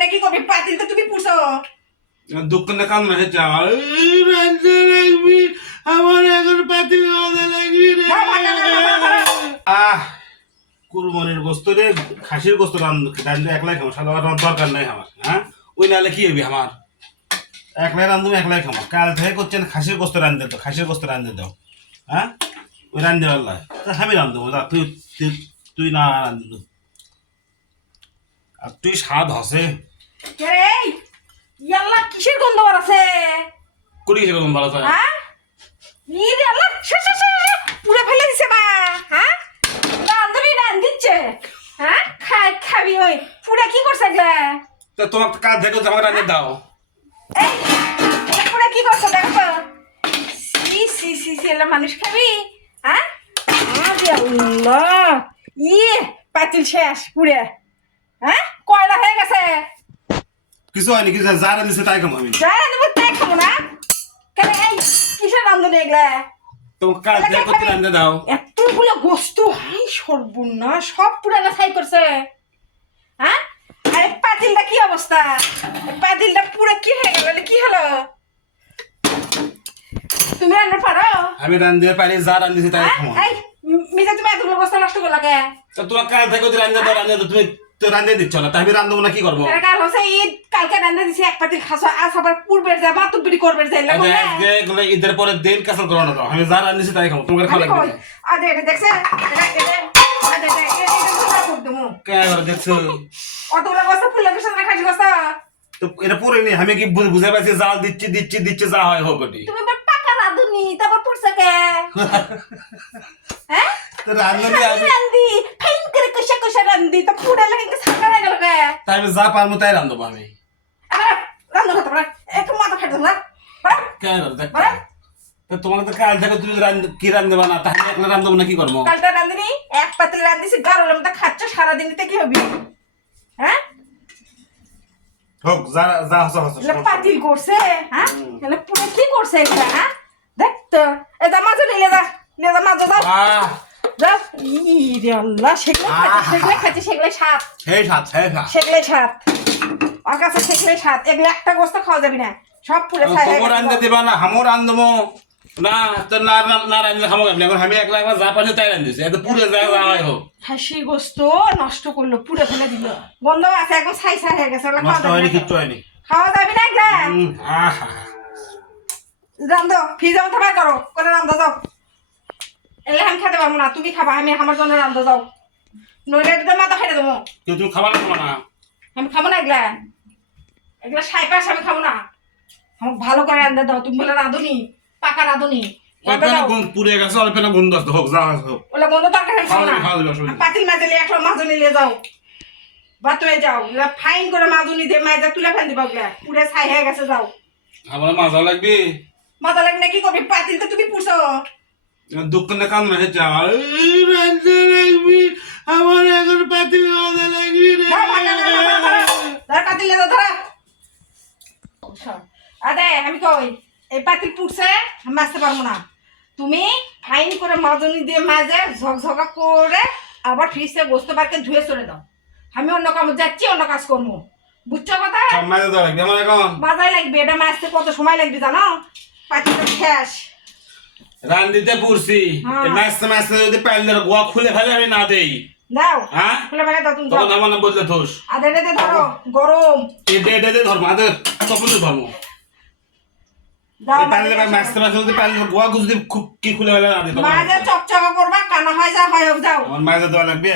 নাকি করবি? পাতিল তো তুমি পুষো দোকানে কান্না হচ্ছে আমার। এখন পাতিল। আহ কুরবানির গোস্ত রে খাসির গোস্ত রান্ধ একলাই খাব সাদা দরকার নাই আমার হ্যাঁ? ওই নাহলে কি হবি আমার? একলাই রান্ধবো একলাই খাব কাল থেকে করছেন খাসির গোস্ত রান্ধে তো খাসির গোস্ত রান্ধে দাও হ্যাঁ? ওই রান্ধে পারলা আমি রান্ধবো দা তুই তুই- না রান্ধবো আর তুই স্বাদ হসে। কে এই, ইয়াল্লা কিসের গন্ধ বার আছে থাকে হ্যাঁ? ইরে আল্লাহ শে, শে, শে, শে, ফেলে দিছে মা। হ্যাঁ? রান্ধবি রান দিচ্ছে। হ্যাঁ? খাই খাবি ওই। পুড়ে কি করছে এগুলা তা তোমার দাও। এই কি করছে দেখো। সি সি সি সি এলা মানুষ খাবি। হ্যাঁ? আরে আল্লাহ। ইয়ে পাতিল শেষ পুড়ে। হ্যাঁ? কয়লা হয়ে গেছে। কিছু হয়নি কিছু যা রান্ধিছে তাই খাব আমি। যাই রান্ধবো তাই খাব না? কেন এই কিসের রান্ধনি এগুলা? তোমাকে কাল থেকে করতে রান্ধে দাও। এতগুলো গোস্ত হাই সর্বনাশ সব পুরানা ছাই করছে। হ্যাঁ? আরে পাতিলটা কি অবস্থা? পাতিলটা পুরো কি হয়ে গেল? কি হলো? তুমি রান্না পারো? আমি রান্ধতে পারি যা রান্ধিছে তাই হ্যাঁ? খাব। মিজা তুমি এতগুলো গোস্ত নষ্ট করলা কে? তা তোমার কাল থেকে যদি রান্ধে দাও রান্ধে দাও, তুমি তো রান্ধে দিচ্ছ না তাই আমি রান্ধবো না কি করব? কাল হচ্ছে ঈদ কালকে রান্না দিছি এক পাতিল খাসো আজ আবার পূর্বের যা মাতুর বিড়ি করবে যাই না এগুলো ঈদের পরে দিন কাসাল করো না আমি যা রান্ধিছি তাই খাব খাওয়া আমি লাগবে আদে এটা দেখছে? আমি কি বুঝে জাল দিচ্ছি দিচ্ছি দিচ্ছি যা হয় হোক তুমি পাকা রাঁধুনি তারপর পড়ছে কে? হ্যাঁ? তো রান্ধতে আমি রান্ধি ফাইন করে কষা কষা রান্ধি তো পুড়ে লাগে কিন্তু সাকা হয়ে গেল কে তাই যা পারব তাই রান্ধবো আমি। আবার রান্ধো না তোমরা একটু মাথা ফাটে না। কে এবার দেখ। তো কাল থেকে তুমি কি রান্ধবে না তাহলে একলা রান্ধবো না কি করব? কালটা রান্ধিনি এক পাতিল রান্ধিছি গারো লেমটা খাচ্ছ সারাদিন কি হবে? হ্যাঁ? হোক যা যা হসে হসে পাতিল করছে হ্যাঁ? পুরো কি করছে এগুলা হ্যাঁ? দেখ তো এটা মাঝে নিলে যা নিয়ে যা মাঝে আল্লাহ সেগুলো সেগুলো খাচ্ছি সেগুলো সাত সেই সাত সেই সাত সেগুলোই সাত ওর কাছে সেগুলোই সাত এগুলো একটা গোস্ত খাওয়া যাবে না। সব ছাই হয়ে তোমার রান্ধতে না হামো রান্ধবো না তো না না- না রান্ধলে খাব কেমন? এখন আমি একলা একলা যা পারছি তাই রান্ধছি। এত পুরো যা যা হয় হোক। খাসি গোস্ত নষ্ট করল পুরো ফেলে দিল। গন্ধ আছে একদম ছাই ছাই হয়ে গেছে। ওগুলো নষ্ট হয়নি কিচ্ছু হয়নি। খাওয়া যাবে না আহা। রান্ধো ফ্রিজে মতো করো। করে রান্ধো যাও। এলে আমি খেতে পারব না তুমি খাবা আমি আমার জন্য রান্ধো যাও। নইলে একদম মাথা খেতে দেবো। কেউ তুমি খাবার খাব না আমি খাব না এগুলা এগুলা সাই পাশ আমি খাব না। আমাকে ভালো করে রান্ধে দাও তুমি বলে রাঁধুনি পাকা রাঁধুনি অল্প না গুণ পুড়ে গেছে অল্প না গন্ধ আসতে হোক যা হোক ওলা গন্ধ তরকারি না। খাওয়া যাবে, অসুবিধা নেই। পাতিল মাজে একশো মাজনি নিয়ে যাও। বাতুয়ে যাও এগুলা ফাইন করে মাজনি দিয়ে মাজা তুলে ফেল দিবা ওগুলা পুরে ছাই হয়ে গেছে যাও। আমার মজা লাগবে। না কি করবি পাতিল তো তুমি পুষো দোকানে আমার এখন পাতিল লাগবি রে ধরো, ধরো, যাও, আমি কই এই পাতিল পুড়ছে আমি আসতে পারব না তুমি ফাইন করে মাজনি দিয়ে মাজে ঝকঝকা করে আবার ফ্রিজে বসতে পারকে ধুয়ে চলে দাও আমি অন্য কাম যাচ্ছি অন্য কাজ করব বুঝছ কথা সব লাগবে আমার এখন মাজাই লাগবে এটা মাজতে কত সময় লাগবে জানো পাতিলটা শেষ রান্দিতে পুরছি। মাসে মাসতে মাসতে যদি প্যান্ডের গোয়া খুলে ফেলে আমি না দেই। দাও। হ্যাঁ? খুলে ফেলে দাও তুমি তখন আমার না বললে দোষ আদে দে ধরো। গরম। এ দে দে দে ধরো আদে ধরো খুব কি খুলে ফেলে না তখন। মাঝে চকচকা করবা কানা হয় যা হয় যাও। আমার মাঝে দেওয়া লাগবে